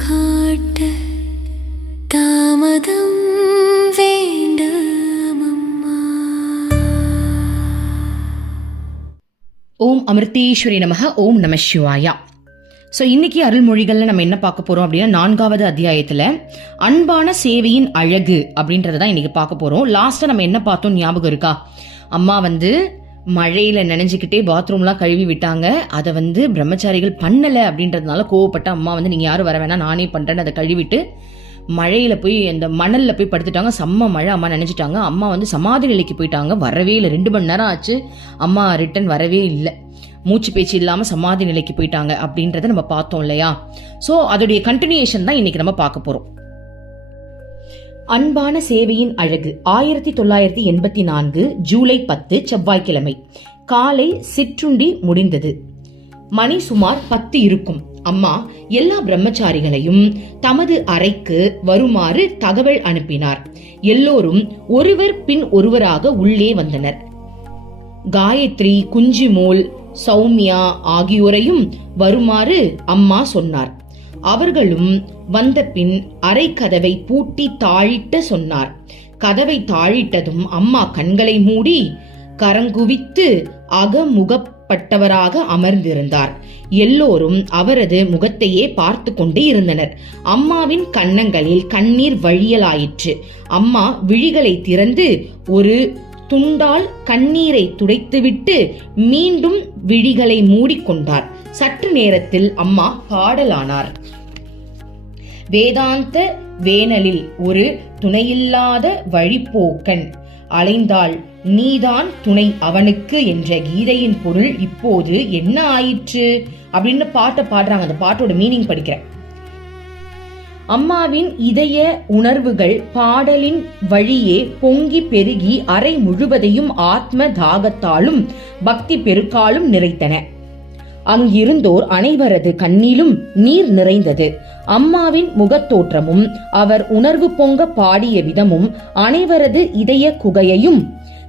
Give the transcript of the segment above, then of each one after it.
காட்ட தாமதம் வேண்டாமம்மா. ஓம் அமிர்தேஸ்வரி நமக. ஓம் நம சிவாயா. ஸோ இன்னைக்கு அருள்மொழிகள்ல நம்ம என்ன பார்க்க போறோம் அப்படின்னா 4வது அத்தியாயத்துல அன்பான சேவையின் அழகு அப்படின்றத தான் இன்னைக்கு பார்க்க போறோம். லாஸ்டா நம்ம என்ன பார்த்தோம் ஞாபகம் இருக்கா? அம்மா மழையில நினைஞ்சுக்கிட்டே பாத்ரூம்லாம் கழுவி விட்டாங்க. அதை பிரம்மச்சாரிகள் பண்ணல அப்படின்றதுனால கோவப்பட்ட அம்மா நீங்க யாரும் வர வேணா நானே பண்றேன்னு அதை கழுவிட்டு மழையில போய் அந்த மணல்ல போய் படுத்துட்டாங்க. செம்ம மழை. அம்மா நினைச்சிட்டாங்க. அம்மா சமாதி நிலைக்கு போயிட்டாங்க. வரவே இல்லை. 2 மணி நேரம் ஆச்சு. அம்மா ரிட்டன் வரவே இல்லை. மூச்சு பேச்சு இல்லாம சமாதி நிலைக்கு போயிட்டாங்க அப்படின்றத நம்ம பார்த்தோம் இல்லையா? சோ அதோடைய கண்டினியூஷன் தான் இன்னைக்கு நம்ம பார்க்க போறோம். அன்பான சேவையின் அழகு 1984 ஜூலை 10 செவ்வாய்க்கிழமை காலை சிற்றுண்டி முடிந்தது. மணி சுமார் 10 இருக்கும். அம்மா எல்லா பிரம்மச்சாரிகளையும் தமது அறைக்கு வருமாறு தகவல் அனுப்பினார். எல்லோரும் ஒருவர் பின் ஒருவராக உள்ளே வந்தனர். காயத்ரி, குஞ்சிமோல், சௌமியா ஆகியோரையும் வருமாறு அம்மா சொன்னார். அவர்களும் வந்த பின் அறை கதவை பூட்டி தாழிட்ட சொன்னார். கதவை தாழிட்டதும் அம்மா கண்களை மூடி கரங்குவித்து அகமுகப்பட்டவராக அமர்ந்திருந்தார். எல்லோரும் அவரது முகத்தையே பார்த்து கொண்டு இருந்தனர். அம்மாவின் கன்னங்களில் கண்ணீர் வழியலாயிற்று. அம்மா விழிகளை திறந்து ஒரு துண்டால் கண்ணீரை துடைத்துவிட்டு மீண்டும் விழிகளை மூடிக்கொண்டார். சற்று நேரத்தில் அம்மா பாடலானார். வேதாந்த வேனலில் ஒரு துணையில்லாத வழிப்போக்கன் அலைந்தாள், நீதான் துணை அவனுக்கு என்ற கீதையின் பொருள் இப்போது என்ன ஆயிற்று அப்படின்னு பாட்டை பாடுறாங்க. அந்த பாட்டோட மீனிங் படிக்கிறேன். அம்மாவின் இதய உணர்வுகள் பாடலின் வழியே பொங்கி பெருகி அறை முழுவதையும் ஆத்ம தாகத்தாலும் பக்தி பெருக்காலும் நிறைத்தன. அங்கிருந்தோர் அனைவரது கண்ணிலும் நீர் நிறைந்தது. அம்மாவின் முகத்தோற்றமும் அவர் உணர்வு பொங்க பாடிய விதமும் அனைவரது இதய குகையையும்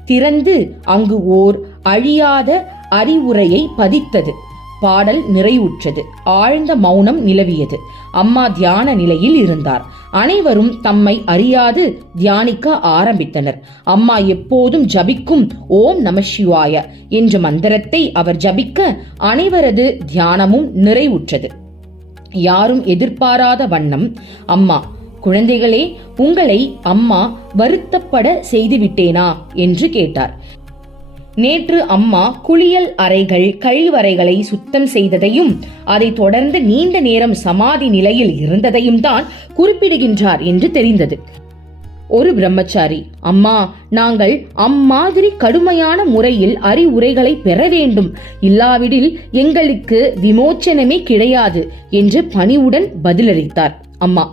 திறந்து அங்கு ஓர் அழியாத அறிவுரையை பதித்தது. பாடல் நிறைவுற்றது. ஆழ்ந்த மௌனம் நிலவியது. அம்மா தியான நிலையில் இருந்தார். அனைவரும் தம்மை அறியாது தியானிக்க ஆரம்பித்தனர். அம்மா எப்போதும் ஜபிக்கும் ஓம் நம சிவாய என்ற மந்திரத்தை அவர் ஜபிக்க அனைவரது தியானமும் நிறைவுற்றது. யாரும் எதிர்பாராத வண்ணம் அம்மா, குழந்தைகளே, உங்களை அம்மா வருத்தப்பட செய்துவிட்டேனா என்று கேட்டார். நேற்று அம்மா குளியல் அறைகள், கழிவறைகளை சுத்தம் செய்ததையும் அதை தொடர்ந்து நீண்ட நேரம் சமாதி நிலையில் இருந்ததையும் தான் குறிப்பிடுகின்றார் என்று தெரிந்தது. ஒரு பிரம்மச்சாரி, அம்மா, நாங்கள் அம்மாதிரி கடுமையான முறையில் அறிவுரைகளை பெற வேண்டும், இல்லாவிடில் எங்களுக்கு விமோச்சனமே கிடையாது என்று பணிவுடன் பதிலளித்தார். அம்மா,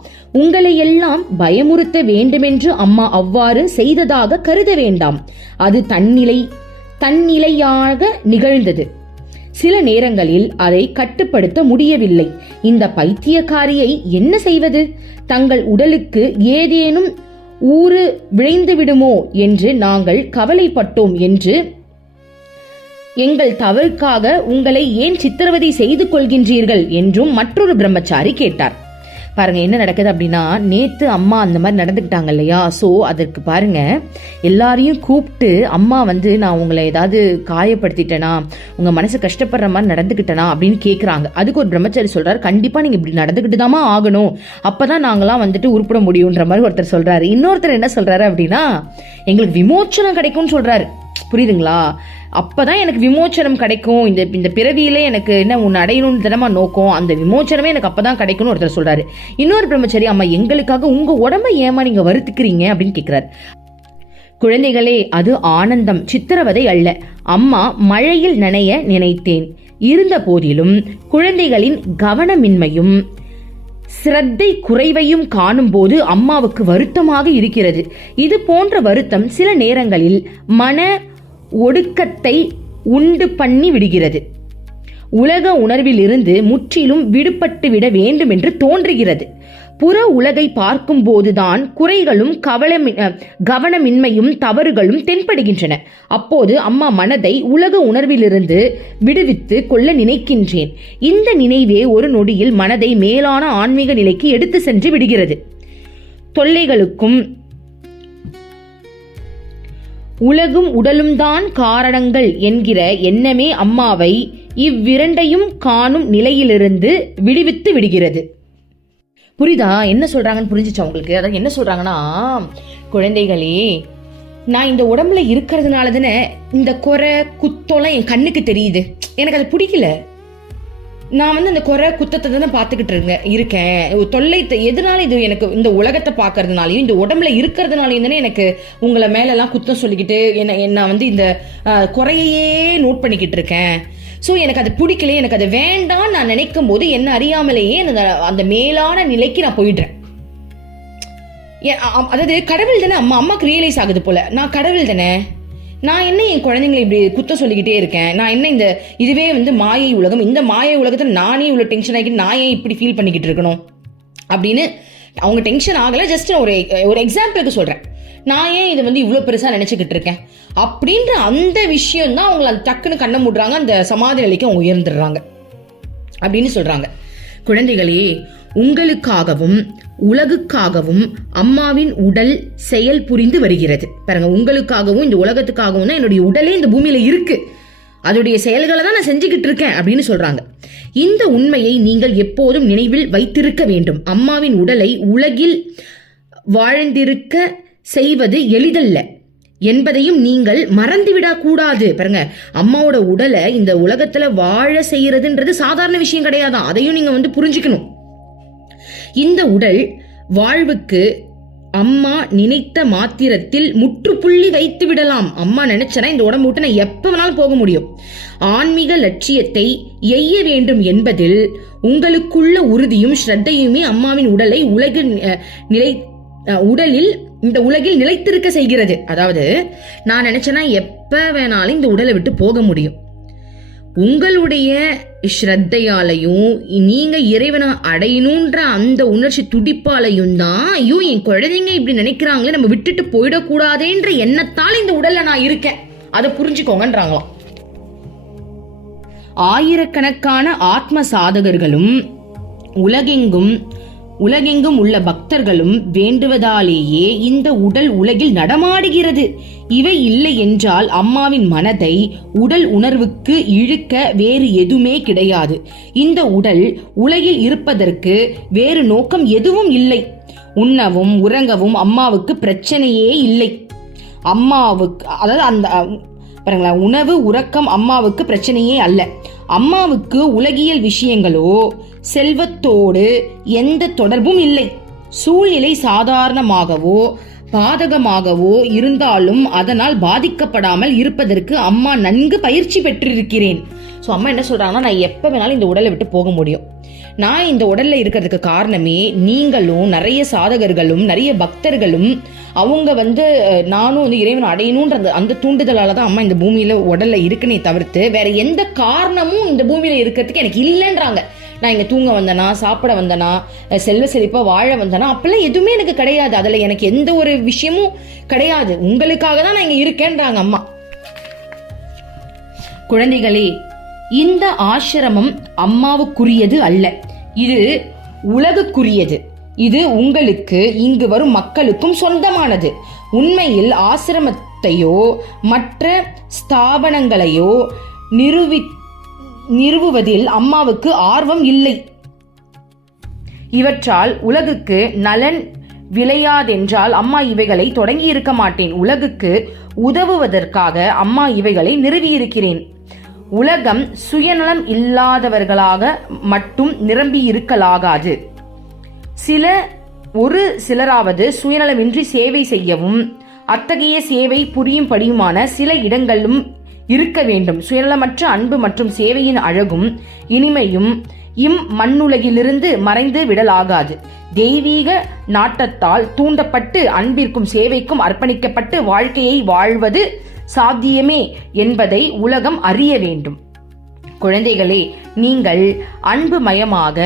உங்களை எல்லாம் பயமுறுத்த வேண்டுமென்று அம்மா அவ்வாறு செய்ததாக கருத வேண்டாம். அது தன்னிலையாக நிகழ்ந்தது. சில நேரங்களில் அதை கட்டுப்படுத்த முடியவில்லை. இந்த பைத்தியக்காரியை என்ன செய்வது? தங்கள் உடலுக்கு ஏதேனும் ஊறு விழைந்து விடுமோ என்று நாங்கள் கவலைப்பட்டோம் என்று எங்கள் தவறுக்காக உங்களை ஏன் சித்திரவதை செய்து கொள்கின்றீர்கள் என்றும் மற்றொரு பிரம்மச்சாரி கேட்டார். பாருங்க என்ன நடக்குது அப்படின்னா, நேத்து அம்மா அந்த மாதிரி நடந்துக்கிட்டாங்க இல்லையா? சோ அதற்கு பாருங்க, எல்லாரையும் கூப்பிட்டு அம்மா நான் உங்களை ஏதாவது காயப்படுத்திட்டேனா, உங்க மனசு கஷ்டப்படுற மாதிரி நடந்துக்கிட்டனா அப்படின்னு கேக்குறாங்க. அதுக்கு ஒரு பிரம்மச்சாரி சொல்றாரு, கண்டிப்பா நீங்க இப்படி நடந்துக்கிட்டு தாமா ஆகணும், அப்பதான் நாங்களாம் உருப்பட முடியும்ன்ற மாதிரி ஒருத்தர் சொல்றாரு. இன்னொருத்தர் என்ன சொல்றாரு அப்படின்னா, எங்களுக்கு விமோச்சனம் கிடைக்கும்னு சொல்றாரு. புரியுதுங்களா? அப்பதான் எனக்கு விமோச்சனம் கிடைக்கும், இந்த பிறவியிலே எனக்கு என்ன உன்னை அடையணும்னு தினமா நோக்கம், அந்த விமோச்சனமே எனக்கு அப்பதான் கிடைக்கும்னு ஒருத்தர் சொல்றாரு. இன்னொரு பிரம்மச்சாரி, அம்மா, எங்களுக்காக உங்க உடம்ப ஏமா நீங்க வருத்துக்கிறீங்க அப்படின்னு கேட்கிறாரு. குழந்தைகளே, அது ஆனந்தம், சித்திரவதை அல்ல. அம்மா மழையில் நனைய நினைத்தேன். இருந்த போதிலும் குழந்தைகளின் கவனமின்மையும் சிரத்தை குறைவையும் காணும் போது அம்மாவுக்கு வருத்தமாக இருக்கிறது. இது போன்ற வருத்தம் சில நேரங்களில் மன ஒடுக்கத்தை உண்டு பண்ணி விடுகிறது. உலக உணர்விலிருந்து முற்றிலும் விடுபட்டுவிட வேண்டும் என்று தோன்றுகிறது. புற உலகை பார்க்கும் போதுதான் குறைகளும் கவனமின்மையும் தவறுகளும் தென்படுகின்றன. அப்போது அம்மா மனதை உலக உணர்விலிருந்து விடுவித்து கொள்ள நினைக்கின்றேன். இந்த நினைவே ஒரு நொடியில் மனதை மேலான ஆன்மீக நிலைக்கு எடுத்து சென்று விடுகிறது. தொல்லைகளுக்கும் உலகும் உடலும் தான் காரணங்கள் என்கிற எண்ணமே அம்மாவை இவ்விரண்டையும் காணும் நிலையிலிருந்து விடுவித்து விடுகிறது. புரியுதா என்ன சொல்றாங்கன்னு? புரிஞ்சிச்சா உங்களுக்கு? அதாவது என்ன சொல்றாங்கன்னா, குழந்தைகளே, நான் இந்த உடம்புல இருக்கிறதுனால தானே இந்த குறை குத்தம்லாம் என் கண்ணுக்கு தெரியுது. எனக்கு அது பிடிக்கல. நான் அந்த குறை குத்தத்தை தானே பார்த்துக்கிட்டு இருக்கேன். தொல்லை எதனால? இது எனக்கு இந்த உலகத்தை பார்க்கறதுனாலையும் இந்த உடம்புல இருக்கிறதுனாலையும் தானே எனக்கு உங்களை மேலெல்லாம் குத்தம் சொல்லிக்கிட்டு நான் இந்த குறையையே நோட் பண்ணிக்கிட்டு இருக்கேன். ஸோ எனக்கு அது பிடிக்கல, எனக்கு அது வேண்டாம் நான் நினைக்கும் போது என்ன அறியாமலேயே அந்த மேலான நிலைக்கு நான் போயிடுறேன். அதாவது கடவுள் தானே அம்மாக்கு ரியலைஸ் ஆகுது போல, நான் கடவுள் தானே, நான் என்ன என் குழந்தைங்களை இப்படி குத்தம் சொல்லிக்கிட்டே இருக்கேன், நான் என்ன இதுவே மாயை உலகம், இந்த மாயை உலகத்தில் நானே இவ்வளோ டென்ஷன் ஆகிட்டு நான் ஏன் இப்படி ஃபீல் பண்ணிக்கிட்டு இருக்கணும் அப்படின்னு அவங்க டென்ஷன் ஆகலை. ஜஸ்ட் ஒரு எக்ஸாம்பிளுக்கு சொல்கிறேன். நான் ஏன் இதை இவ்வளோ பெருசாக நினச்சிக்கிட்டு இருக்கேன் அப்படின்ற அந்த விஷயம் தான் அவங்களை டக்குன்னு கண்ணை மூடுறாங்க, அந்த சமாதி நிலைக்கு அவங்க உயர்ந்துடுறாங்க அப்படின்னு சொல்றாங்க. குழந்தைகளே, உங்களுக்காகவும் உலகுக்காகவும் அம்மாவின் உடல் செயல் புரிந்து வருகிறது. பாருங்க, உங்களுக்காகவும் இந்த உலகத்துக்காகவும் தான் என்னுடைய உடலே இந்த பூமியில இருக்கு, அதோடைய செயல்களை தான் நான் செஞ்சுக்கிட்டு இருக்கேன் அப்படின்னு சொல்றாங்க. இந்த உண்மையை நீங்கள் எப்போதும் நினைவில் வைத்திருக்க வேண்டும். அம்மாவின் உடலை உலகில் வாழ்ந்திருக்க செய்வது எளிதல்ல என்பதையும் நீங்கள் மறந்துவிடக் கூடாது. பாருங்க, அம்மாவோட உடலை இந்த உலகத்துல வாழ செய்யறதுன்றது சாதாரண விஷயம் கிடையாதான். அதையும் நீங்க புரிஞ்சுக்கணும். இந்த உடல் வாழ்வுக்கு அம்மா நினைத்த மாத்திரத்தில் முற்றுப்புள்ளி வைத்து விடலாம். அம்மா நினைச்சனா இந்த உடம்பு விட்டு நான் எப்ப வேணாலும் போக முடியும். ஆன்மீக லட்சியத்தை எய்ய வேண்டும் என்பதில் உங்களுக்குள்ள உறுதியும் ஸ்ரத்தையுமே அம்மாவின் உடலை இந்த உலகில் நிலைத்திருக்க செய்கிறது. அதாவது நான் நினைச்சேன்னா எப்ப வேணாலும் இந்த உடலை விட்டு போக முடியும். உங்களுடைய ஸ்ரத்தையாலையும் நீங்க இறைவனை அடையணுன்ற அந்த உணர்ச்சி துடிப்பாலையும் தான் ஐயோ என் குழந்தைங்க இப்படி நினைக்கிறாங்களே, நம்ம விட்டுட்டு போயிடக்கூடாதேன்ற எண்ணத்தால் இந்த உடல்ல நான் இருக்கேன், அதை புரிஞ்சுக்கோங்கன்றாங்களாம். ஆயிரக்கணக்கான ஆத்ம சாதகர்களும் உலகெங்கும் உள்ள பக்தர்களும் வேண்டுவதாலேயே இந்த உடல் உலகில் நடமாடுகிறது. இவை இல்லை என்றால் அம்மாவின் மனதை உடல் உணர்வுக்கு இழுக்க வேறு எதுவுமே கிடையாது. இந்த உடல் உலகில் இருப்பதற்கு வேறு நோக்கம் எதுவும் இல்லை. உண்ணவும் உறங்கவும் அம்மாவுக்கு பிரச்சனையே இல்லை. அம்மாவுக்கு அதாவது அந்த பாருங்களா, உணவு உறக்கம் அம்மாவுக்கு பிரச்சனையே அல்ல. அம்மாவுக்கு உலகியல் விஷயங்களோ செல்வத்தோடு எந்த தொடர்பும் இல்லை. சூழ்நிலை சாதாரணமாகவோ பாதகமாகவோ இருந்தாலும் அதனால் பாதிக்கப்படாமல் இருப்பதற்கு அம்மா நன்கு பயிற்சி பெற்றிருக்கிறேன். ஸோ அம்மா என்ன சொல்றாங்கன்னா, நான் எப்போ வேணாலும் இந்த உடலை விட்டு போக முடியும். நான் இந்த உடல்ல இருக்கிறதுக்கு காரணமே நீங்களும் நிறைய சாதகர்களும் நிறைய பக்தர்களும் அவங்க நானும் இறைவன் அடையணுன்ற அந்த தூண்டுதலால தான் அம்மா இந்த பூமியில உடல்ல இருக்குன்னே தவிர்த்து வேற எந்த காரணமும் இந்த பூமியில இருக்கிறதுக்கு எனக்கு இல்லைன்றாங்க. நான் இங்க தூங்க வந்தனா, சாப்பிட வந்தனா, செல்வ செழிப்பா வாழ வந்தனா அப்பெல்லாம் எதுவுமே எனக்கு கிடையாது. அதுல எனக்கு எந்த ஒரு விஷயமும் கிடையாது. உங்களுக்காக தான் நான் இங்க இருக்கேன்றாங்க அம்மா. குழந்தைகளே, இந்த ஆசிரமம் அம்மாவுக்குரியது அல்ல, இது உலகுக்குரியது. இது உங்களுக்கு இங்கு வரும் மக்களுக்கும் சொந்தமானது. உண்மையில் ஆசிரமத்தையோ மற்ற ஸ்தாபனங்களையோ நிறுவுவதில் அம்மாவுக்கு ஆர்வம் இல்லை. இவற்றால் உலகுக்கு நலன் விளையாதென்றால் அம்மா இவைகளை தொடங்கி இருக்க மாட்டேன். உலகுக்கு உதவுவதற்காக அம்மா இவைகளை நிறுவியிருக்கிறேன். உலகம் சுயநலம் இல்லாதவர்களாக மட்டும் நிரம்பி இருக்கலாகாது. ஒரு சிலராவது சுயநலமின்றி சேவை செய்யவும் அத்தகைய சேவை புரியும்படியுமான சில இடங்களும் இருக்க வேண்டும். சுயநலமற்ற அன்பு மற்றும் சேவையின் அழகும் இனிமையும் மண்ணுலகிலிருந்து மறைந்து விடலாகாது. தெய்வீக நாட்டத்தால் தூண்டப்பட்டு அன்பிற்கும் சேவைக்கும் அர்ப்பணிக்கப்பட்டு வாழ்க்கையை வாழ்வது சாத்தியமே என்பதை உலகம் அறிய வேண்டும். குழந்தைகளே, நீங்கள் அன்பு மயமாக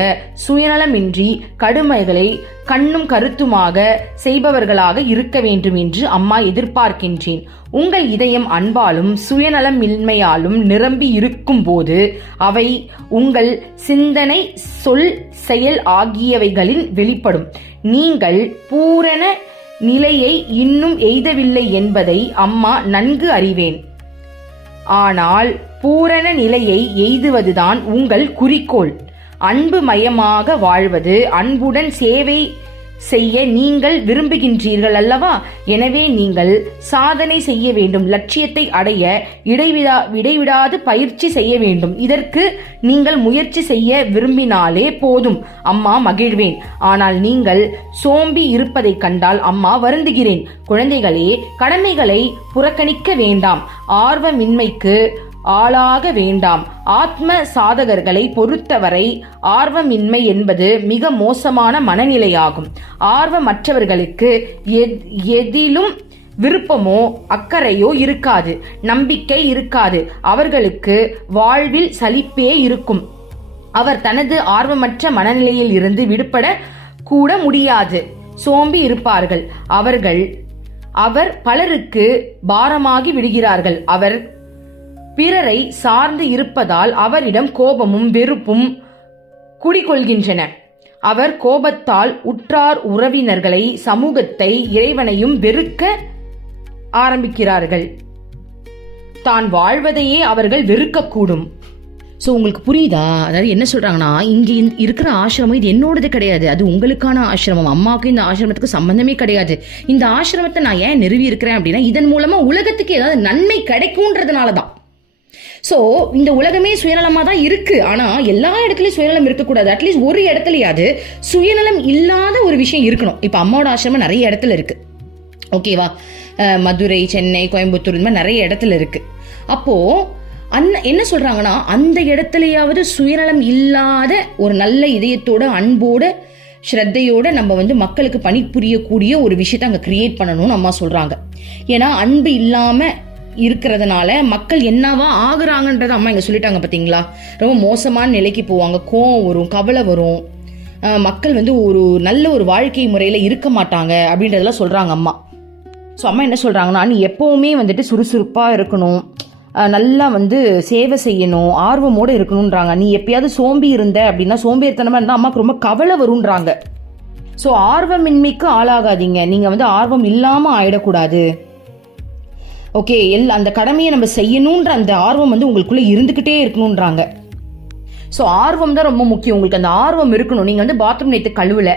சுயநலமின்றி கடுமைகளை கண்ணும் கருத்துமாக செய்பவர்களாக இருக்க வேண்டும் என்று அம்மா எதிர்பார்க்கின்றேன். உங்கள் இதயம் அன்பாலும் சுயநலமின்மையாலும் நிரம்பி இருக்கும் போது அவை உங்கள் சிந்தனை, சொல், செயல் ஆகியவைகளில் வெளிப்படும். நீங்கள் பூரண நிலையை இன்னும் எய்தவில்லை என்பதை அம்மா நன்கு அறிவேன். ஆனால் பூரண நிலையை எய்துவதுதான் உங்கள் குறிக்கோள். அன்பு மயமாக வாழ்வது, அன்புடன் சேவை செய்ய நீங்கள் விரும்புகின்றீர்கள் அல்லவா? எனவே நீங்கள் சாதனை செய்ய வேண்டும். லட்சியத்தை அடைய இடைவிடாது பயிற்சி செய்ய வேண்டும். இதற்கு நீங்கள் முயற்சி செய்ய விரும்பினாலே போதும், அம்மா மகிழ்வேன். ஆனால் நீங்கள் சோம்பி இருப்பதை கண்டால் அம்மா வருந்துகிறேன். குழந்தைகளே, கடமைகளை புறக்கணிக்க வேண்டாம். ஆர்வமின்மைக்கு ஆளாக வேண்டாம். ஆத்ம சாதகர்களை பொறுத்தவரை ஆர்வமின்மை என்பது மிக மோசமான மனநிலையாகும். ஆர்வமற்றவர்களுக்கு எதிலும் விருப்பமோ அக்கறையோ இருக்காது, நம்பிக்கை இருக்காது. அவர்களுக்கு வாழ்வில் சலிப்பே இருக்கும். அவர் தனது ஆர்வமற்ற மனநிலையில் இருந்து விடுபட கூட முடியாது. சோம்பி இருப்பார்கள். அவர் பலருக்கு பாரமாகி விடுகிறார்கள். அவர் பிறரை சார்ந்து இருப்பதால் அவரிடம் கோபமும் வெறுப்பும் குடிகொள்கின்றன. அவர் கோபத்தால் உற்றார் உறவினர்களை, சமூகத்தை, இறைவனையும் வெறுக்க ஆரம்பிக்கிறார்கள். தான் வாழ்வதையே அவர்கள் வெறுக்கக்கூடும். ஸோ உங்களுக்கு புரியுதா? அதாவது என்ன சொல்றாங்கன்னா, இங்க இருக்கிற ஆசிரமம் இது என்னோடது கிடையாது, அது உங்களுக்கான ஆசிரமம். அம்மாவுக்கு இந்த ஆசிரமத்துக்கு சம்பந்தமே கிடையாது. இந்த ஆசிரமத்தை நான் ஏன் நிறுவி இருக்கிறேன் அப்படின்னா, இதன் மூலமா உலகத்துக்கு ஏதாவது நன்மை கிடைக்கும்ன்றதுனாலதான். ஸோ இந்த உலகமே சுயநலமாக தான் இருக்கு. ஆனால் எல்லா இடத்துலையும் சுயநலம் இருக்கக்கூடாது. அட்லீஸ்ட் ஒரு இடத்துலையாவது சுயநலம் இல்லாத ஒரு விஷயம் இருக்கணும். இப்போ அம்மாவோட ஆசிரமம் நிறைய இடத்துல இருக்கு, ஓகேவா? மதுரை, சென்னை, கோயம்புத்தூர், இந்த மாதிரி நிறைய இடத்துல இருக்கு. அப்போ என்ன சொல்றாங்கன்னா, அந்த இடத்துலயாவது சுயநலம் இல்லாத ஒரு நல்ல இதயத்தோட, அன்போட, ஸ்ரத்தையோட நம்ம மக்களுக்கு பணிபுரியக்கூடிய ஒரு விஷயத்தை அங்கே கிரியேட் பண்ணணும்னு அம்மா சொல்றாங்க. ஏன்னா அன்பு இல்லாம இருக்கிறதுனால மக்கள் என்னவா ஆகுறாங்கன்றத அம்மா இங்க சொல்லிட்டாங்க. பாத்தீங்களா? ரொம்ப மோசமான நிலைக்கு போவாங்க. கோவம் வரும், கவலை வரும். மக்கள் ஒரு நல்ல ஒரு வாழ்க்கை முறையில இருக்க மாட்டாங்க அப்படின்றதெல்லாம் சொல்றாங்க அம்மா. ஸோ அம்மா என்ன சொல்றாங்கன்னா, நீ எப்பவுமே சுறுசுறுப்பா இருக்கணும், நல்லா சேவை செய்யணும், ஆர்வமோட இருக்கணும்ன்றாங்க. நீ எப்பயாவது சோம்பி இருந்த அப்படின்னா, சோம்பேறித்தனமா இருந்தா அம்மாக்கு ரொம்ப கவலை வரும்ன்றாங்க. ஸோ ஆர்வமின்மைக்கு ஆளாகாதீங்க. நீங்க ஆர்வம் இல்லாம ஆயிடக்கூடாது. ஓகே, அந்த கடமையை நம்ம செய்யணுன்ற அந்த ஆர்வம் உங்களுக்குள்ள இருந்துகிட்டே இருக்கணும்ன்றாங்க. ஸோ ஆர்வம் தான் ரொம்ப முக்கியம். உங்களுக்கு அந்த ஆர்வம் இருக்கணும். நீங்க பாத்ரூம் நேத்து கழுவல,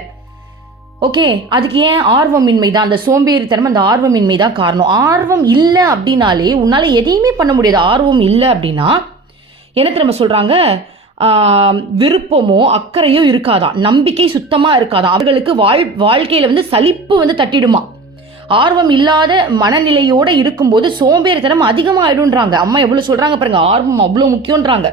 ஓகே, அதுக்கு ஏன் ஆர்வமின்மை தான், அந்த சோம்பேறித்தனம், அந்த ஆர்வமின்மை தான் காரணம். ஆர்வம் இல்லை அப்படின்னாலே உன்னால எதையுமே பண்ண முடியாது. ஆர்வம் இல்லை அப்படின்னா எனக்கு நம்ம சொல்றாங்க, விருப்பமோ அக்கறையோ இருக்காதான், நம்பிக்கை சுத்தமா இருக்காதான், அவர்களுக்கு வாழ்க்கையில சலிப்பு தட்டிடுமா. ஆர்வம் இல்லாத மனநிலையோட இருக்கும்போது சோம்பேறித்தனம் அதிகமாயிடும்ன்றாங்க அம்மா. எவ்வளவு சொல்றாங்க பாருங்க, ஆர்வம் அவ்வளவு முக்கியம்ன்றாங்க.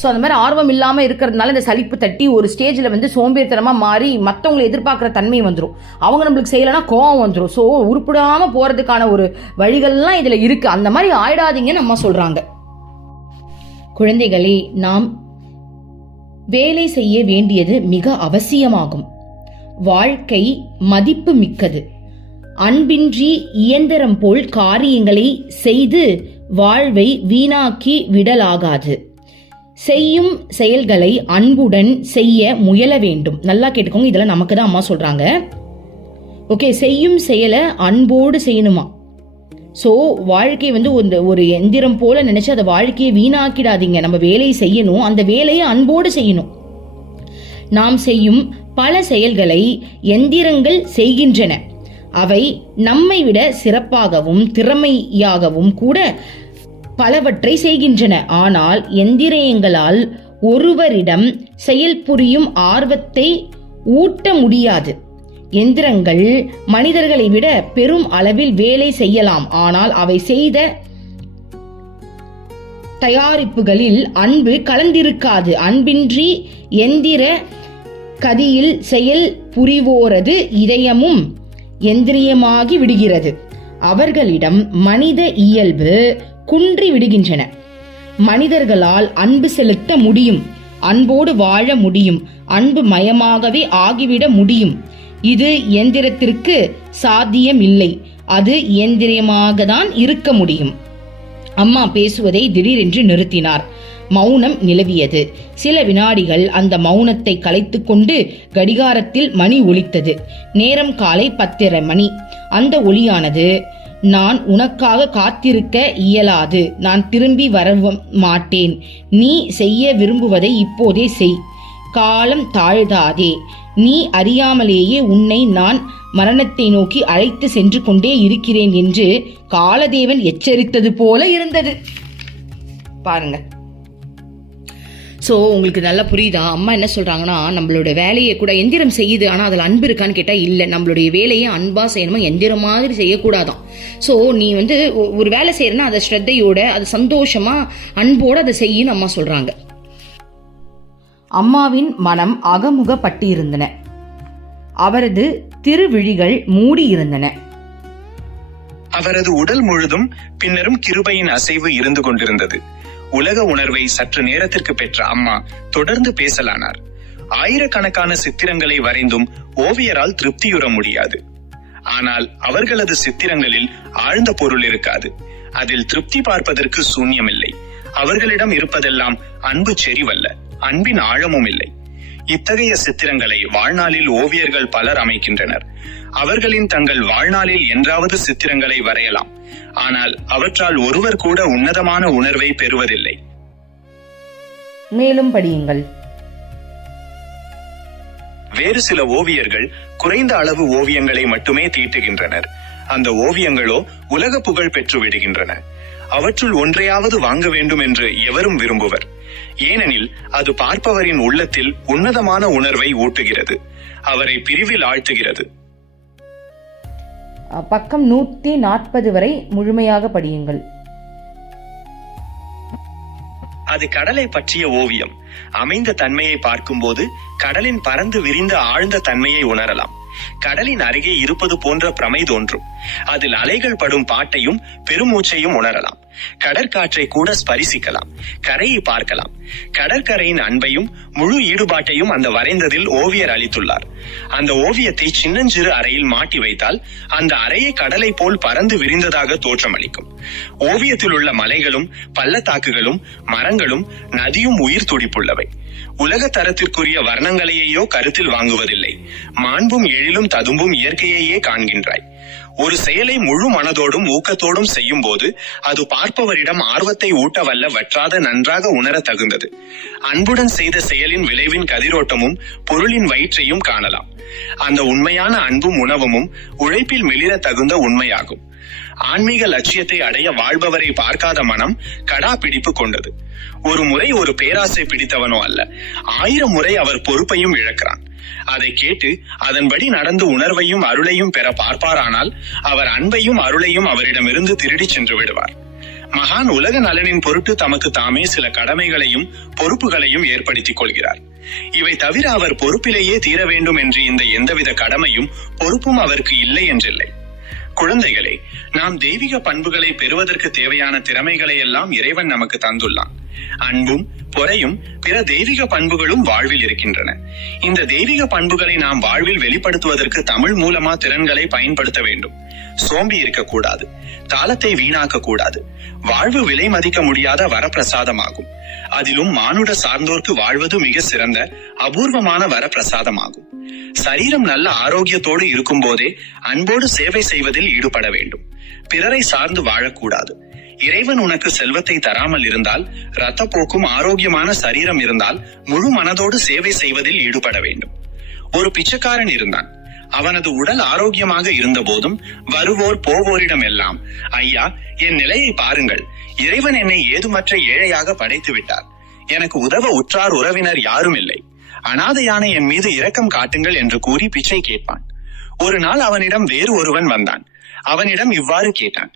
ஸோ அந்த மாதிரி ஆர்வம் இல்லாம இருக்கிறதுனால இந்த சலிப்பு தட்டி ஒரு ஸ்டேஜ்ல சோம்பேறித்தனமா மாறி மற்றவங்களை எதிர்பார்க்கிற தன்மை வந்துடும். அவங்க நம்மளுக்கு செய்யலைன்னா கோவம் வந்துடும். ஸோ உருப்பிடாம போறதுக்கான ஒரு வழிகள்லாம் இதுல இருக்கு. அந்த மாதிரி ஆயிடாதீங்கன்னு அம்மா சொல்றாங்க. குழந்தைகளே, நாம் வேலை செய்ய வேண்டியது மிக அவசியமாகும். வாழ்க்கை மதிப்பு மிக்கது. அன்பின்றி இயந்திரம் போல் காரியங்களை செய்து வாழ்வை வீணாக்கி விடலாகாது. செய்யும் செயல்களை அன்புடன் செய்ய முயல வேண்டும். நல்லா கேட்டுக்கோங்க, இதெல்லாம் நமக்கு தான் அம்மா சொல்றாங்க. ஓகே, செய்யும் செயலை அன்போடு செய்யணுமா. ஸோ வாழ்க்கை ஒரு எந்திரம் போல நினைச்சு அந்த வாழ்க்கையை வீணாக்கிடாதீங்க. நம்ம வேலையை செய்யணும், அந்த வேலையை அன்போடு செய்யணும். நாம் செய்யும் பல செயல்களை எந்திரங்கள் செய்கின்றன. அவை நம்மை விட சிறப்பாகவும் திறமையாகவும் கூட பலவற்றை செய்கின்றன. ஆனால் எந்திரங்களால் ஒருவரிடம் செயல் புரியும் ஆர்வத்தை ஊட்ட முடியாது. எந்திரங்கள் மனிதர்களை விட பெரும் அளவில் வேலை செய்யலாம். ஆனால் அவை செய்த தயாரிப்புகளில் அன்பு கலந்திருக்காது. அன்பின்றி எந்திர கதியில் செயல் புரிவோரது இதயமும் எந்திரியமாகி விடுகிறது. அவர்களிடம் மனித இயல்பு குன்றி விடுகின்றன. மனிதர்களால் அன்பு செலுத்த முடியும், அன்போடு வாழ முடியும், அன்பு மயமாகவே ஆகிவிட முடியும். இது இயந்திரத்திற்கு சாத்தியம் இல்லை. அது இயந்திரமாக தான் இருக்க முடியும். அம்மா பேசுவதை திடீரென்று நிறுத்தினார். மௌனம் நிலவியது. சில வினாடிகள் அந்த மௌனத்தை கலைத்து கொண்டு கடிகாரத்தில் மணி ஒலித்தது. நேரம் காலை 10:30 மணி. அந்த ஒலியானது, நான் உனக்காக காத்திருக்க இயலாது, நான் திரும்பி வர மாட்டேன், நீ செய்ய விரும்புவதை இப்போதே செய், காலம் தாழ்தாதே, நீ அறியாமலேயே உன்னை நான் மரணத்தை நோக்கி அழைத்து சென்று கொண்டே இருக்கிறேன் என்று காலதேவன் எச்சரித்தது போல இருந்தது. பாருங்க. ஸோ உங்களுக்கு நல்லா புரியுதா? அம்மா என்ன சொல்றாங்கன்னா, நம்மளோட வேலையை கூட எந்திரம் செய்யுது, ஆனால் அதில் அன்பு இருக்கான்னு கேட்டால் இல்லை. நம்மளுடைய வேலையை அன்பா செய்யணுமா, எந்திரம் மாதிரி செய்யக்கூடாதான். ஸோ நீ ஒரு வேலை செய்யறனா அதை ஸ்ரத்தையோட, அது சந்தோஷமா அன்போட அதை செய்யணும் அம்மா சொல்றாங்க. அம்மாவின் மனம் அகமுகப்பட்டு இருந்தன. அவரது திருவிழிகள் மூடி இருந்தன. அவரது உடல் முழுதும் பின்னரும் கிருபையின் அசைவு இருந்து கொண்டிருந்தது. உலக உணர்வை சற்று நேரத்திற்கு பெற்ற அம்மா தொடர்ந்து பேசலானார். ஆயிரக்கணக்கான சித்திரங்களை வரைந்தும் ஓவியரால் திருப்தியுற முடியாது. ஆனால் அவர்களது சித்திரங்களில் ஆழ்ந்த பொருள் இருக்காது. அதில் திருப்தி பார்ப்பதற்கு சூன்யமில்லை. அவர்களிடம் இருப்பதெல்லாம் அன்பு செறிவல்ல, அன்பின் ஆழமும் இல்லை. இத்தகைய சித்திரங்களை வாழ்நாளில் ஓவியர்கள் பலர் அமைக்கின்றனர். அவர்களின் தங்கள் வாழ்நாளில் என்றாவது சித்திரங்களை வரையலாம். ஆனால் அவற்றால் ஒருவர் கூட உன்னதமான உணர்வை பெறுவதில்லை. மேலும் படியுங்கள். வேறு சில ஓவியர்கள் குறைந்த அளவு ஓவியங்களை மட்டுமே தீட்டுகின்றனர். அந்த ஓவியங்களோ உலக புகழ் பெற்று விடுகின்றன. அவற்றுள் ஒன்றையாவது வாங்க வேண்டும் என்று எவரும் விரும்புவர். ஏனெனில் அது பார்ப்பவரின் உள்ளத்தில் உன்னதமான உணர்வை ஊட்டுகிறது, அவரை பிரிவில் ஆழ்த்துகிறது. பக்கம் 140 வரை முழுமையாக படியுங்கள். அது கடலை பற்றிய ஓவியம். அமைந்த தன்மையை பார்க்கும்போது கடலின் பறந்து விரிந்த ஆழ்ந்த தன்மையை உணரலாம். கடலின் அருகே இருப்பது போன்ற பிரமை தோன்றும். அதில் அலைகள் படும் பாட்டையும் பெருமூச்சையும் உணரலாம். கடற்காற்றை கூட ஸ்பரிசிக்கலாம், கரையை பார்க்கலாம். கடற்கரையின் அன்பையும் முழு ஈடுபாட்டையும் அந்த வரைந்ததில் ஓவியர் அளித்துள்ளார். அந்த ஓவியத்தை சின்னஞ்சிறு அறையில் மாட்டி வைத்தால் அந்த அறையை கடலை போல் பறந்து விரிந்ததாக தோற்றமளிக்கும். ஓவியத்தில் உள்ள மலைகளும் பள்ளத்தாக்குகளும் மரங்களும் நதியும் உயிர் துடிப்புள்ளவை. உலக தரத்திற்குரிய வர்ணங்களையோ கருத்தில் வாங்குவதில்லை. மாண்பும் எழிலும் ததும்பும் இயற்கையையே காண்கின்றாய். ஒரு செயலை முழு மனதோடும் ஊக்கத்தோடும் செய்யும் போது அது பார்ப்பவரிடம் ஆர்வத்தை ஊட்ட வல்ல வற்றாத நன்றாக உணர தகுந்தது. அன்புடன் செய்த செயலின் விளைவின் கதிரோட்டமும் பொருளின் வயிற்றையும் காணலாம். அந்த உண்மையான அன்பும் உணவும் உழைப்பில் மிளிர தகுந்த உண்மையாகும். ஆன்மீக லட்சியத்தை அடைய வாழ்பவரை பார்க்காத மனம் கடா பிடிப்பு கொண்டது. ஒரு முறை ஒரு பேராசை பிடித்தவனோ அல்ல, 1000 முறை அவர் பொறுப்பையும் இழக்கிறான். அதை கேட்டு அதன்படி நடந்து உணர்வையும் அருளையும் பெற பார்ப்பாரானால் அவர் அன்பையும் அருளையும் அவரிடமிருந்து திருடி சென்று விடுவார். மகான் உலக நலனின் பொருட்டு தமக்கு தாமே சில கடமைகளையும் பொறுப்புகளையும் ஏற்படுத்திக் கொள்கிறார். இவை தவிர அவர் பொறுப்பிலேயே தீர வேண்டும் என்று இந்த எந்தவித கடமையும் பொறுப்பும் அவருக்கு இல்லை என்றில்லை. குழந்தைகளே, நாம் தெய்வீக பண்புகளை பெறுவதற்கு தேவையான திறமைகளை எல்லாம் இறைவன் நமக்கு தந்துள்ளான். அன்பும் பொறையும் பிற தெய்வீக பண்புகளும் வாழ்வில் இருக்கின்றன. இந்த தெய்வீக பண்புகளை நாம் வாழ்வில் வெளிப்படுத்துவதற்கு தமிழ் மூலமா திறன்களை பயன்படுத்த வேண்டும். சோம்பி இருக்கக்கூடாது, தாளத்தை வீணாக்க கூடாது. வாழ்வு விலை மதிக்க முடியாத வரப்பிரசாதமாகும். அதிலும் மானுட சார்ந்தோர்க்கு வாழ்வது மிக சிறந்த அபூர்வமான வரப்பிரசாதமாகும். சரீரம் நல்ல ஆரோக்கியத்தோடு இருக்கும் போதே அன்போடு சேவை செய்வதில் ஈடுபட வேண்டும். பிறரை சார்ந்து வாழக்கூடாது. இறைவன் உனக்கு செல்வத்தை தராமல் இருந்தால், இரத்த போக்கும் ஆரோக்கியமான சரீரம் இருந்தால் முழு மனதோடு சேவை செய்வதில் ஈடுபட வேண்டும். ஒரு பிச்சைக்காரன் இருந்தான். அவனது உடல் ஆரோக்கியமாக இருந்த போதும் வருவோர் போவோரிடம் எல்லாம், ஐயா, என் நிலையை பாருங்கள், இறைவன் என்னை ஏதுமற்ற ஏழையாக படைத்து விட்டார். எனக்கு உதவ உற்றார் உறவினர் யாரும் இல்லை. அனாதையான என் மீது இரக்கம் காட்டுங்கள் என்று கூறி பிச்சை கேட்பான். ஒரு நாள் அவனிடம் வேறு ஒருவன் வந்தான். அவனிடம் இவ்வாறு கேட்டான்.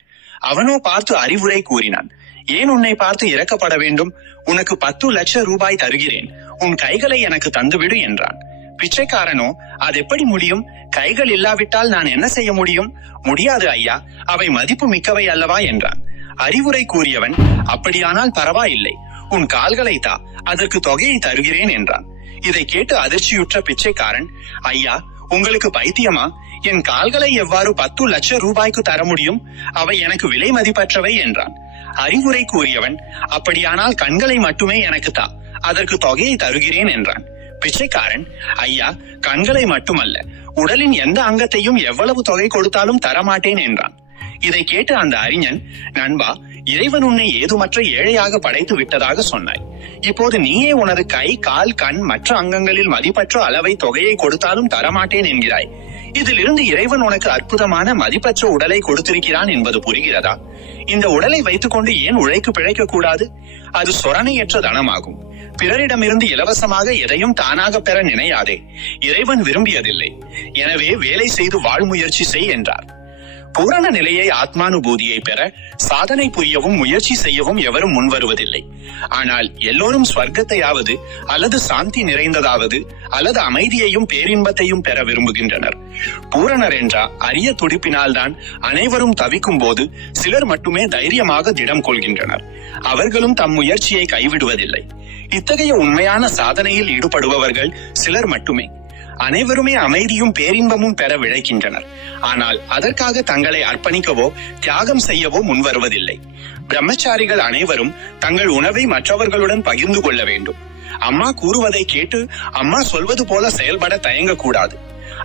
அவனோ பார்த்து அறிவுரை கூறினான். ஏன் உன்னை பார்த்து இறக்கப்பட வேண்டும்? உனக்கு 10 லட்சம் ரூபாய் தருகிறேன், உன் கைகளை எனக்கு தந்துவிடு என்றான். பிச்சைக்காரனோ, அது எப்படி முடியும்? கைகள் இல்லாவிட்டால் நான் என்ன செய்ய முடியும்? முடியாது ஐயா, அவை மதிப்பு மிக்கவை அல்லவா என்றான். அறிவுரை கூறியவன், அப்படியானால் பரவாயில்லை, உன் கால்களை தா, அதற்கு தொகையை தருகிறேன் என்றான். இதை கேட்டு அதிர்ச்சியுற்ற பிச்சைக்காரன், ஐயா, உங்களுக்கு பைத்தியமா? என் கால்களை எவ்வாறு 10 லட்சம் ரூபாய்க்கு தர முடியும்? அவை எனக்கு விலை மதிப்பற்றவை என்றான். அறிவுரை கூறியவன், அப்படியானால் கண்களை மட்டுமே எனக்கு தா, அதற்கு தொகையை தருகிறேன் என்றான். பிச்சைக்காரன், ஐயா, கண்களை மட்டுமல்ல, உடலின் எந்த அங்கத்தையும் எவ்வளவு தொகை கொடுத்தாலும் தரமாட்டேன் என்றான். இதை கேட்டு அந்த அறிஞன், நண்பா, இறைவன் உன்னை ஏதுமற்ற ஏழையாக படைத்து விட்டதாக சொன்னாய். இப்போது நீயே உனது கை, கால், கண் மற்ற அங்கங்களில் மதிப்பற்ற அளவை தொகையை கொடுத்தாலும் தரமாட்டேன் என்கிறாய். இதிலிருந்து இறைவன் உனக்கு அற்புதமான மதிப்பற்ற உடலை கொடுத்திருக்கிறான் என்பது புரிகிறதா? இந்த உடலை வைத்துக் கொண்டு ஏன் உழைக்கு பிழைக்க கூடாது? அது சொரணையற்ற தனமாகும். பிறரிடமிருந்து இலவசமாக எதையும் தானாக பெற நினையாதே. இறைவன் விரும்பியதில்லை. எனவே வேலை செய்து வாழ்முயற்சி செய் என்றார். பூரண நிலையை, ஆத்மானுபூதியை பெற சாதனை புரியவும் முயற்சி செய்யவும் எவரும் முன்வருவதில்லை. ஆனால் எல்லோரும் ஸ்வர்க்கத்தையாவது அல்லது சாந்தி நிறைந்ததாவது அல்லது அமைதியையும் பேரின்பத்தையும் பெற விரும்புகின்றனர். பூரணர் என்ற அரிய துடிப்பினால் தான் அனைவரும் தவிக்கும் போது சிலர் மட்டுமே தைரியமாக திடம் கொள்கின்றனர். அவர்களும் தம் முயற்சியை கைவிடுவதில்லை. இத்தகைய உண்மையான சாதனையில் ஈடுபடுபவர்கள் சிலர் மட்டுமே. அனைவருமே அமைதியும் பேரின்பமும் பெற விழைக்கின்றனர். ஆனால் அதற்காக தங்களை அர்ப்பணிக்கவோ தியாகம் செய்யவோ முன்வருவதில்லை. பிரம்மச்சாரிகள் அனைவரும் தங்கள் உணவை மற்றவர்களுடன் பகிர்ந்து கொள்ள வேண்டும். அம்மா கூறுவதை கேட்டு அம்மா சொல்வது போல செயல்பட தயங்கக்கூடாது.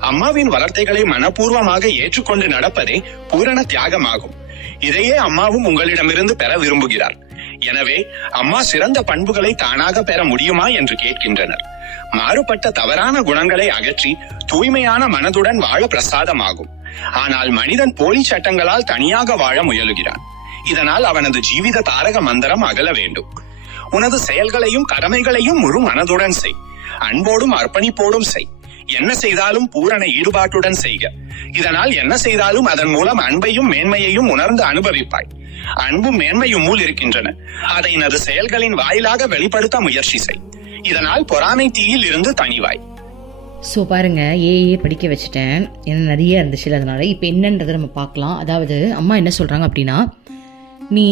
அம்மாவின் வார்த்தைகளை மனப்பூர்வமாக ஏற்றுக்கொண்டு நடப்பதே பூரண தியாகமாகும். இதையே அம்மாவும் உங்களிடமிருந்து பெற விரும்புகிறார். எனவே அம்மா சிறந்த பண்புகளை தானாக பெற முடியுமா என்று கேட்கின்றனர். மாறுபட்ட தவறான குணங்களை அகற்றி தூய்மையான மனதுடன் வாழ பிரசாதமாகும். ஆனால் மனிதன் போலி சட்டங்களால் தனியாக வாழ முயலுகிறான். இதனால் அவனது ஜீவித தாரக மந்திரம் அகல வேண்டும். உனது செயல்களையும் கடமைகளையும் முழு மனதுடன் செய். அன்போடும் அர்ப்பணிப்போடும் செய். என்ன செய்தாலும் பூரண ஈடுபாட்டுடன் செய்க. இதனால் என்ன செய்தாலும் அதன் மூலம் அன்பையும் மேன்மையையும் உணர்ந்து அனுபவிப்பாய். அன்பும் மேன்மையும் மூல் இருக்கின்றன. அதை எனது செயல்களின் வாயிலாக வெளிப்படுத்த முயற்சி செய். இதனால் பொறாமை தீயில் இருந்து தனிவாய். ஸோ பாருங்க, ஏஏ படிக்க வச்சுட்டேன், ஏன்னா நிறைய இருந்துச்சு. அதனால இப்போ என்னன்றதை நம்ம பார்க்கலாம். அதாவது அம்மா என்ன சொல்கிறாங்க அப்படின்னா, நீ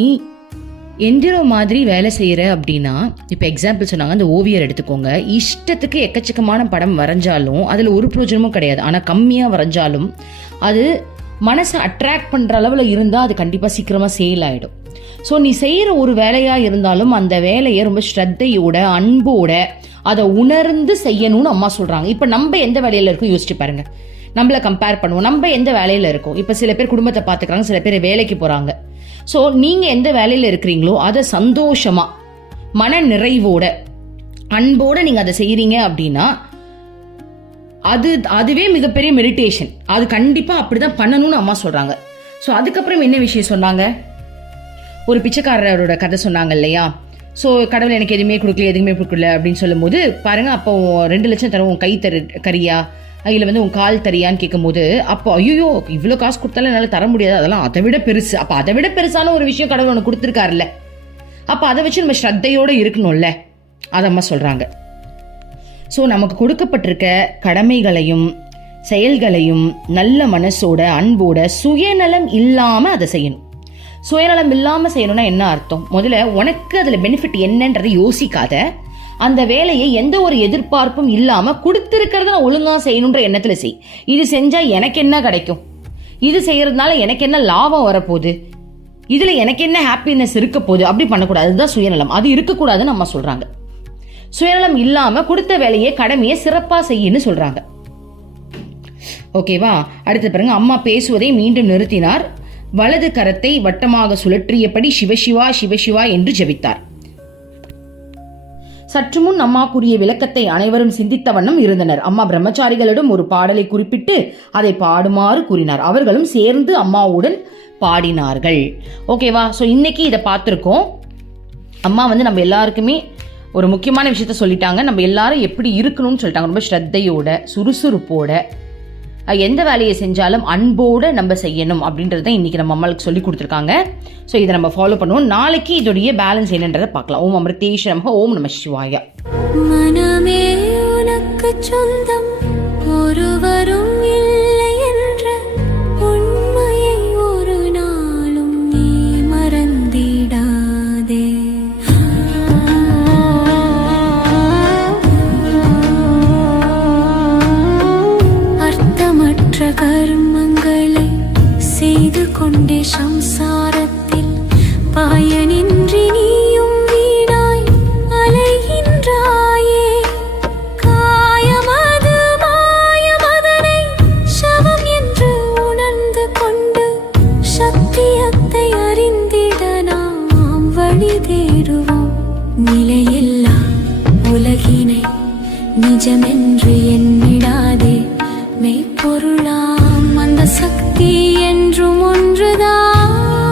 எந்திரம் மாதிரி வேலை செய்கிற அப்படின்னா, இப்போ எக்ஸாம்பிள் சொன்னாங்க, அந்த ஓவியர் எடுத்துக்கோங்க. இஷ்டத்துக்கு எக்கச்சக்கமான படம் வரைஞ்சாலும் அதில் ஒரு பிரயோஜனமும் கிடையாது. ஆனால் கம்மியாக வரைஞ்சாலும் அது மனசை அட்ராக்ட் பண்ணுற அளவில் இருந்தால் அது கண்டிப்பாக சீக்கிரமாக சேல் ஆகிடும். ஸோ நீ செய்கிற ஒரு வேலையாக இருந்தாலும் அந்த வேலையை ரொம்ப ஸ்ரத்தையோட அன்போட அதை உணர்ந்து செய்யணும்னு அம்மா சொல்கிறாங்க. இப்போ நம்ம எந்த வேலையில் இருக்கோம் யோசிச்சு பாருங்க. நம்மளை கம்பேர் பண்ணுவோம். நம்ம எந்த வேலையில் இருக்கோம்? இப்போ சில பேர் குடும்பத்தை பார்த்துக்கிறாங்க, சில பேர் வேலைக்கு போகிறாங்க. ஸோ நீங்கள் எந்த வேலையில் இருக்கிறீங்களோ அதை சந்தோஷமாக மன நிறைவோட அன்போட நீங்கள் அதை செய்கிறீங்க அப்படின்னா அதுவே மிகப்பெரிய மெடிடேஷன். அது கண்டிப்பாக அப்படி தான் பண்ணணும்னு அம்மா சொல்கிறாங்க. ஸோ அதுக்கப்புறம் என்ன விஷயம் சொன்னாங்க? ஒரு பிச்சைக்காரரோட கதை சொன்னாங்க இல்லையா? ஸோ கடவுள் எனக்கு எதுவுமே கொடுக்கல, எதுவுமே கொடுக்கல அப்படின்னு சொல்லும்போது பாருங்க, அப்போ 2 லட்சம் தரும், உன் கை கரியா இல்லை வந்து உன் கால் தரியான்னு கேட்கும்போது, அப்போ ஐயோ இவ்வளோ காசு கொடுத்தாலும் என்னால் தர முடியாது, அதெல்லாம் அதை விட பெருசு. அப்போ அதை விட பெருசான ஒரு விஷயம் கடவுள் உனக்கு கொடுத்துருக்காருல்ல, அப்போ அதை வச்சு நம்ம ஸ்ரத்தையோடு இருக்கணும்ல, அதம்மா சொல்கிறாங்க. ஸோ நமக்கு கொடுக்கப்பட்டிருக்க கடமைகளையும் செயல்களையும் நல்ல மனசோட அன்போட சுயநலம் இல்லாமல் அதை செய்யணும். சுயநலம் இல்லாமல் செய்யணும்னா என்ன அர்த்தம்? முதல்ல உனக்கு அதில் பெனிஃபிட் என்னன்றதை யோசிக்காத, அந்த வேலையை எந்த ஒரு எதிர்பார்ப்பும் இல்லாமல் கொடுத்துருக்கிறத நான் ஒழுங்காக செய்யணுன்ற எண்ணத்தில் செய். இது செஞ்சால் எனக்கு என்ன கிடைக்கும், இது செய்யறதுனால எனக்கு என்ன லாபம் வரப்போகுது, இதில் எனக்கு என்ன ஹாப்பினஸ் இருக்க போகுது, அப்படி பண்ணக்கூடாது. அதுதான் சுயநலம். அது இருக்கக்கூடாதுன்னு நம்ம சொல்கிறாங்க. சுயநலம் இல்லாமல் கொடுத்த வேலையை கடமையை சிறப்பாக செய்யன்னு சொல்கிறாங்க. ஓகேவா? அடுத்து பாருங்க, அம்மா பேசுவதை மீண்டும் நிறுத்தினார். வலது கரத்தை வட்டமாக சுழற்றியபடி சிவசிவா சிவசிவா என்று ஜெபித்தார். சற்று முன் அம்மா கூறிய விளக்கத்தை அனைவரும் சிந்தித்த வண்ணம் இருந்தனர். அம்மா பிரம்மச்சாரிகளிடம் ஒரு பாடலை குறிப்பிட்டு அதை பாடுமாறு கூறினார். அவர்களும் சேர்ந்து அம்மாவுடன் பாடினார்கள். ஓகேவா? ஸோ இன்னைக்கு இதை பார்த்துருக்கோம். அம்மா வந்து நம்ம எல்லாருக்குமே ஒரு முக்கியமான விஷயத்த சொல்லிட்டாங்க. நம்ம எல்லாரும் எப்படி இருக்கணும்னு சொல்லிட்டாங்க. ரொம்ப ஸ்ரத்தையோட சுறுசுறுப்போட எந்த வேலையை செஞ்சாலும் அன்போடு நம்ம செய்யணும் அப்படின்றத இன்னைக்கு நம்ம அம்மாளுக்கு சொல்லி கொடுத்துருக்காங்க. ஸோ இதை நம்ம ஃபாலோ பண்ணுவோம். நாளைக்கு இதோடைய பேலன்ஸ் என்னன்றதை பார்க்கலாம். ஓம் அமிர்தேஷ் நமஹ. ஓம் நம சிவாய. மனமே உனக்கு சொந்தம், ஒருவரும் இல்லை என்ற உண்மையை ஒரு நாளும் நீ மறந்த பொருளாம் அந்த சக்தி என்றும் ஒன்றுதான்.